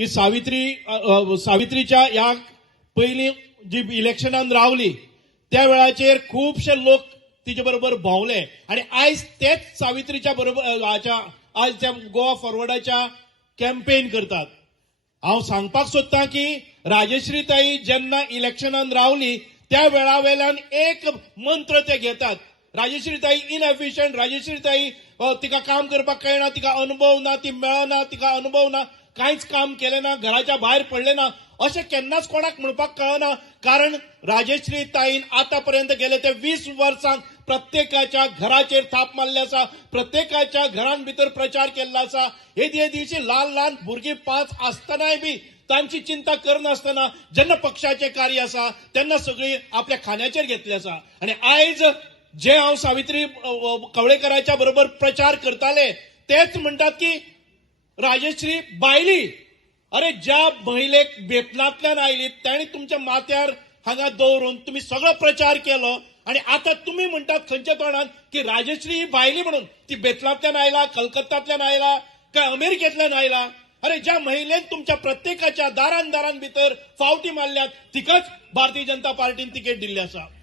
की सावित्रीच्या या पहिली जी इलेक्शनान रावली त्या वेळाचेर खूपशे लोक तिचे बरोबर भोवले आणि आयज तेच सावित्रीच्या बरोबर आज त्या गोवा फॉरवर्डाच्या कॅम्पेन करतात. हांव सांगपाक सोदतां की राजश्रीताई जेन्ना इलेक्शनान रावली त्या वेळा वेल्यान एक मंत्र ते घेतात. राजश्रीताई इनएफिशियंट, राजश्रीताई तिका काम करपाक कळना, तिका अनुभव ना, ती मेळना, तिका अनुभव ना, कांयच काम केलें ना, घराच्या भायर पडलें ना, अशें केन्नाच कोणाक म्हणपाक कळना. कारण राजश्रीताईन आतापर्यंत गेले ते 20 वर्सांक प्रत्येकाच्या घराचेर थाप मारले आसा, प्रत्येकाच्या घरान भितर प्रचार केल्लो आसा. हे दिवशी ल्हान ल्हान भुरगीं 5 आसतनाय बी तांची चिंता करनासतना जेन्ना पक्षाचे कार्य आसा तेन्ना सगळीं आपल्या खांद्याचेर घेतली आसा. आणि आयज जे हांव सावित्री कवळेकराच्या बरोबर प्रचार करताले तेच म्हणटात की राजश्री बायली. अरे ज्या महिलेक बेतलांतल्यान आयली ताणी तुमच्या माथ्यार हांगा दवरून तुम्ही सगळो प्रचार केलो आणि आता तुम्ही म्हणटात खंयच्या तोंडान की राजश्री ही बायली म्हणून. ती बेतलांतल्यान आयला, कलकत्त्यातल्यान आयला काय अमेरिकेंतल्यान आयला? अरे ज्या महिलेन तुमच्या प्रत्येकाच्या दारान भितर फावटी मारल्यात तिकाच भारतीय जनता पार्टीन तिकेट दिल्ली आसा.